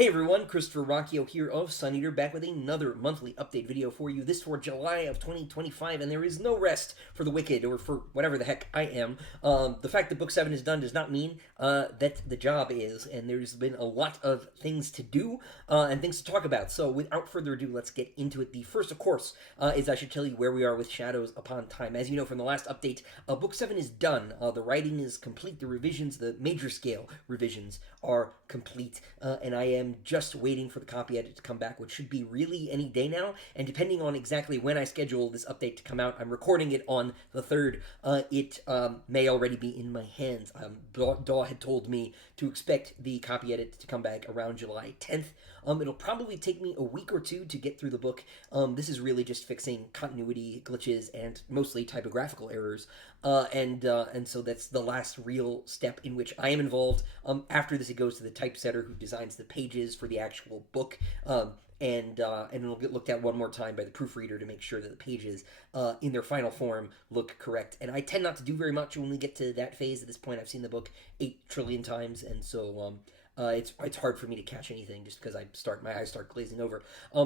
Hey everyone, Christopher Ruocchio here of Sun Eater, back with another monthly update video for you. This for July of 2025, and there is no rest for the wicked, or for whatever the heck I am. The fact that Book 7 is done does not mean that the job is, and there's been a lot of things to do and things to talk about. So without further ado, let's get into it. The first, of course, is I should tell you where we are with Shadows Upon Time. As you know from the last update, Book 7 is done. The writing is complete, the revisions, the major scale revisions are complete, and I am just waiting for the copy edit to come back, which should be really any day now. And depending on exactly when I schedule this update to come out, I'm recording it on the 3rd. It may already be in my hands. Daw had told me to expect the copy edit to come back around July 10th. It'll probably take me a week or two to get through the book. This is really just fixing continuity glitches and mostly typographical errors. And so that's the last real step in which I am involved. After this, it goes to the typesetter who designs the pages for the actual book. And it'll get looked at one more time by the proofreader to make sure that the pages in their final form look correct. And I tend not to do very much when we get to that phase. At this point, I've seen the book 8 trillion times, and so it's hard for me to catch anything just because my eyes start glazing over.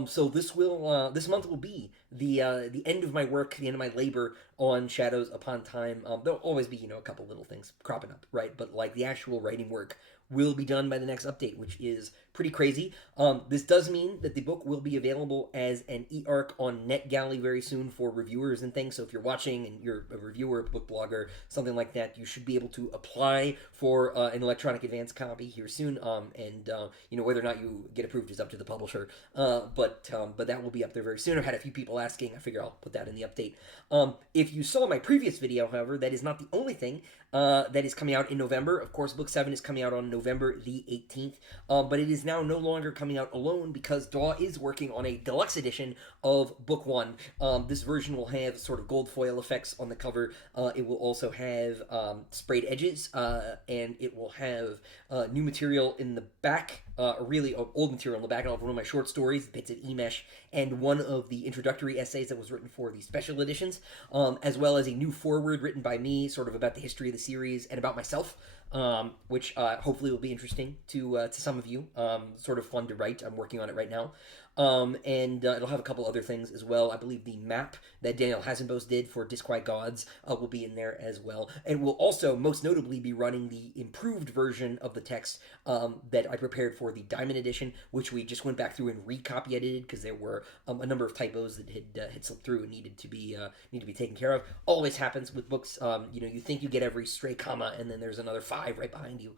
So this month will be the end of my work, the end of my labor on Shadows Upon Time. There'll always be a couple little things cropping up, right? But like the actual writing work will be done by the next update, which is pretty crazy. This does mean that the book will be available as an e-arc on NetGalley very soon for reviewers and things. So if you're watching and you're a reviewer, a book blogger, something like that, you should be able to apply for an electronic advance copy here soon. And whether or not you get approved is up to the publisher. But that will be up there very soon. I've had a few people asking. I figure I'll put that in the update. If you saw my previous video, however, that is not the only thing that is coming out in November. Of course, Book 7 is coming out on November the 18th, but it is now no longer coming out alone because Daw is working on a deluxe edition of Book 1. This version will have sort of gold foil effects on the cover. It will also have sprayed edges, and it will have new material in the back, really old material in the back of one of my short stories, bits of e-mesh, and one of the introductory essays that was written for the special editions, as well as a new foreword written by me, sort of about the history of the series and about myself, which hopefully will be interesting to some of you. Sort of fun to write. I'm working on it right now. And it'll have a couple other things as well. I believe the map that Daniel Hasenbos did for Disquiet Gods will be in there as well. And we'll also, most notably, be running the improved version of the text that I prepared for the Diamond Edition, which we just went back through and recopy edited because there were a number of typos that had slipped through and needed to be taken care of. Always happens with books. You think you get every stray comma, and then there's another 5 right behind you.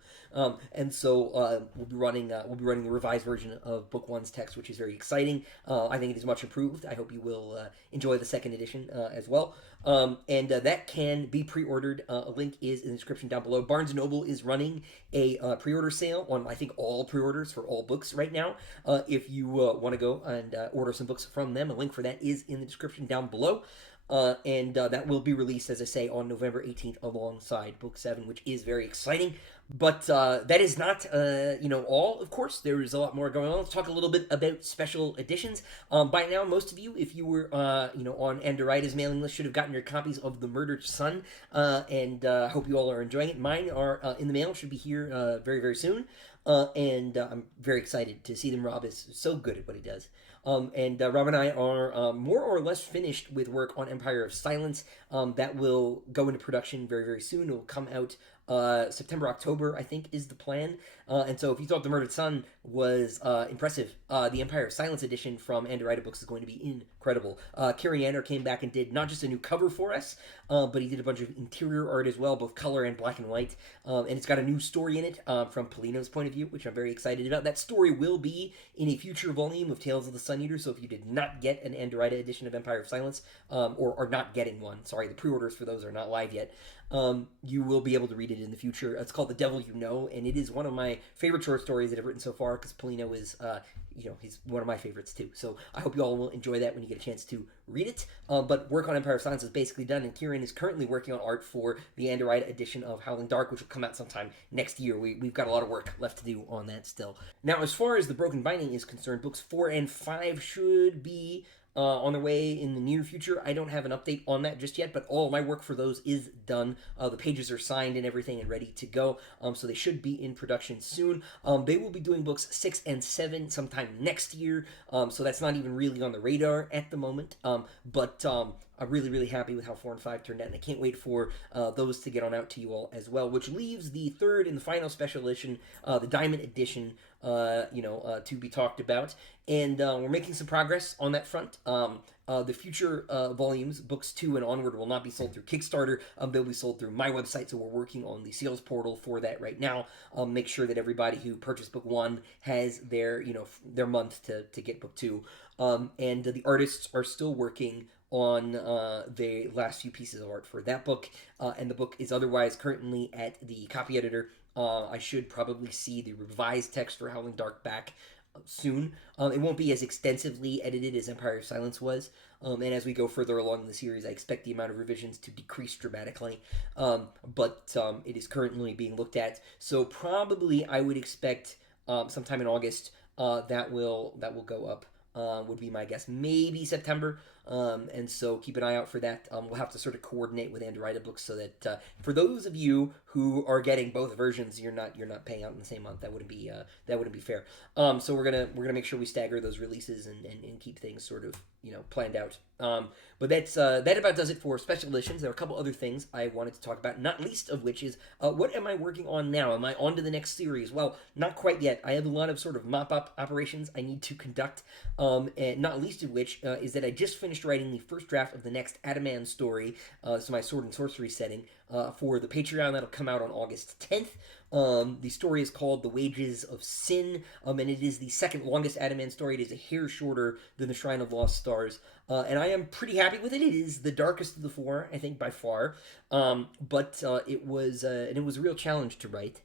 And so we'll be running the revised version of Book 1's text, which is very exciting. I think it is much improved. I hope you will enjoy the second edition as well. And that can be pre-ordered. A link is in the description down below. Barnes & Noble is running a pre-order sale on, I think, all pre-orders for all books right now. If you want to go and order some books from them, a link for that is in the description down below. And that will be released, as I say, on November 18th alongside Book 7, which is very exciting. But that is not, all, of course. There is a lot more going on. Let's talk a little bit about special editions. By now, most of you, if you were, on Andorita's mailing list, should have gotten your copies of The Murdered Sun, and hope you all are enjoying it. Mine are in the mail, should be here very, very soon. And I'm very excited to see them. Rob is so good at what he does. And Rob and I are more or less finished with work on Empire of Silence. That will go into production very, very soon. It will come out September, October, I think, is the plan. And so if you thought The Murdered Sun was impressive, the Empire of Silence edition from Andorita Books is going to be incredible. Kerry Anner came back and did not just a new cover for us, but he did a bunch of interior art as well, both color and black and white. And it's got a new story in it from Polino's point of view, which I'm very excited about. That story will be in a future volume of Tales of the Sun Eater, so if you did not get an Andorita edition of Empire of Silence, or are not getting one, sorry, the pre-orders for those are not live yet, you will be able to read it in the future. It's called The Devil You Know, and it is one of my favorite short stories that I've written so far, because Polino is, he's one of my favorites too. So I hope you all will enjoy that when you get a chance to read it. But work on Empire of Silence is basically done, and Kieran is currently working on art for the Andorita edition of Howling Dark, which will come out sometime next year. We've got a lot of work left to do on that still. Now, as far as the Broken Binding is concerned, books 4 and 5 should be on their way in the near future. I don't have an update on that just yet, but all my work for those is done. The pages are signed and everything and ready to go, so they should be in production soon. They will be doing books 6 and 7 sometime next year, so that's not even really on the radar at the moment, but I'm really, really happy with how 4 and 5 turned out, and I can't wait for those to get on out to you all as well, which leaves the third and the final special edition, the Diamond Edition, to be talked about, and we're making some progress on that front. The future volumes, books 2 and onward, will not be sold through Kickstarter. They'll be sold through my website, so we're working on the sales portal for that right now. Make sure that everybody who purchased book 1 has their, their month to get book 2. And the artists are still working on the last few pieces of art for that book, and the book is otherwise currently at the copy editor. I should probably see the revised text for Howling Dark back soon. It won't be as extensively edited as Empire of Silence was, and as we go further along in the series, I expect the amount of revisions to decrease dramatically, but it is currently being looked at, so probably I would expect sometime in August that will go up. Would be my guess. Maybe September, and so keep an eye out for that. We'll have to sort of coordinate with Andorita Books so that for those of you who are getting both versions, you're not paying out in the same month. That wouldn't be fair. So we're gonna make sure we stagger those releases and keep things sort of planned out. But that about does it for special editions. There are a couple other things I wanted to talk about, not least of which is what am I working on now? Am I on to the next series? Well, not quite yet. I have a lot of sort of mop-up operations I need to conduct, and not least of which is that I just finished writing the first draft of the next Adaman story, so my Sword and Sorcery setting, for the Patreon. That'll come out on August 10th. The story is called The Wages of Sin, and it is the second longest Adaman story. It is a hair shorter than The Shrine of Lost Stars, and I am pretty happy with it. It is the darkest of the 4, I think, by far, but it was a real challenge to write.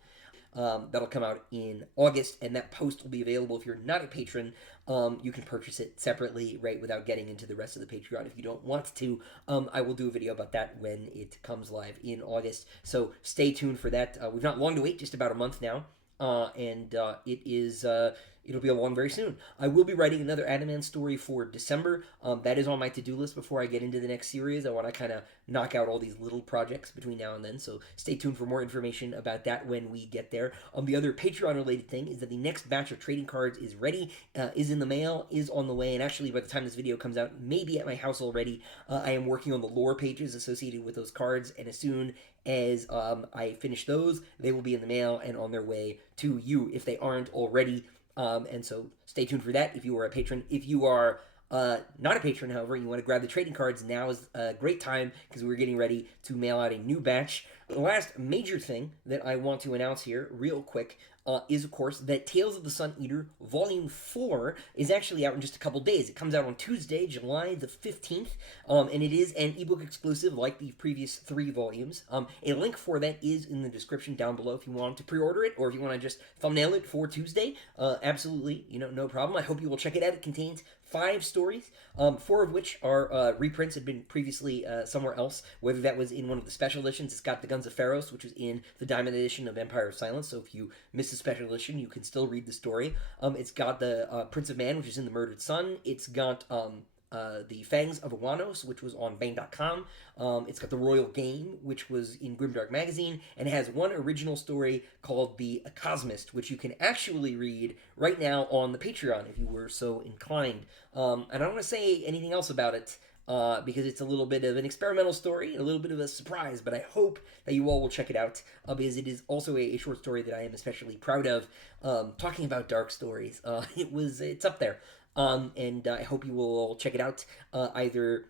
That'll come out in August, and that post will be available if you're not a patron. You can purchase it separately, right, without getting into the rest of the Patreon if you don't want to. I will do a video about that when it comes live in August, so stay tuned for that. We've not long to wait, just about a month now, and it'll be along very soon. I will be writing another Adaman story for December. That is on my to-do list before I get into the next series. I want to kind of knock out all these little projects between now and then, so stay tuned for more information about that when we get there. The other Patreon-related thing is that the next batch of trading cards is ready, is in the mail, is on the way, and actually by the time this video comes out, maybe at my house already. I am working on the lore pages associated with those cards, and as soon as I finish those, they will be in the mail and on their way to you if they aren't already. And so stay tuned for that if you are a patron. If you are not a patron, however, and you want to grab the trading cards, now is a great time because we're getting ready to mail out a new batch. The last major thing that I want to announce here real quick is, of course, that Tales of the Sun Eater Volume 4 is actually out in just a couple days. It comes out on Tuesday, July the 15th, and it is an ebook exclusive like the previous 3 volumes. A link for that is in the description down below if you want to pre-order it, or if you want to just thumbnail it for Tuesday. Absolutely, no problem. I hope you will check it out. It contains 5 stories, 4 of which are reprints, had been previously somewhere else, whether that was in one of the special editions. It's got The Guns of Pharos, which was in the Diamond Edition of Empire of Silence, so if you missed the special edition, you can still read the story. It's got the Prince of Man, which is in The Murdered Sun. It's got the Fangs of Awanos, which was on Bane.com. It's got The Royal Game, which was in Grimdark Magazine, and it has one original story called The Cosmist, which you can actually read right now on the Patreon if you were so inclined. And I don't want to say anything else about it, because it's a little bit of an experimental story, a little bit of a surprise, but I hope that you all will check it out, because it is also a short story that I am especially proud of. Talking about dark stories, it's up there. And I hope you will all check it out, either,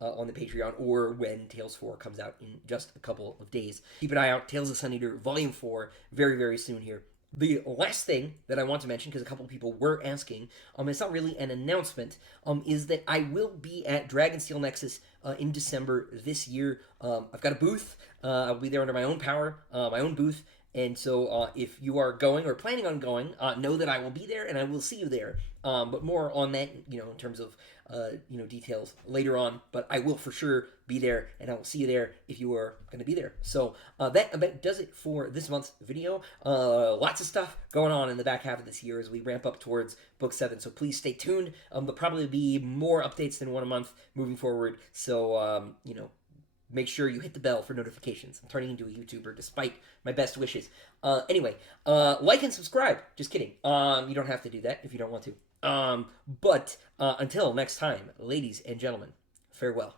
on the Patreon or when Tales 4 comes out in just a couple of days. Keep an eye out, Tales of Sun Eater Volume 4, very, very soon here. The last thing that I want to mention, because a couple of people were asking, it's not really an announcement, is that I will be at Dragonsteel Nexus in December this year. I've got a booth. I'll be there under my own power, my own booth, And so if you are going or planning on going, know that I will be there and I will see you there. But more on that, in terms of details later on. But I will for sure be there, and I will see you there if you are going to be there. So that about does it for this month's video. Lots of stuff going on in the back half of this year as we ramp up towards book 7. So please stay tuned. There'll probably be more updates than one a month moving forward. So make sure you hit the bell for notifications. I'm turning into a YouTuber despite my best wishes. Anyway, like and subscribe. Just kidding. You don't have to do that if you don't want to. But until next time, ladies and gentlemen, farewell.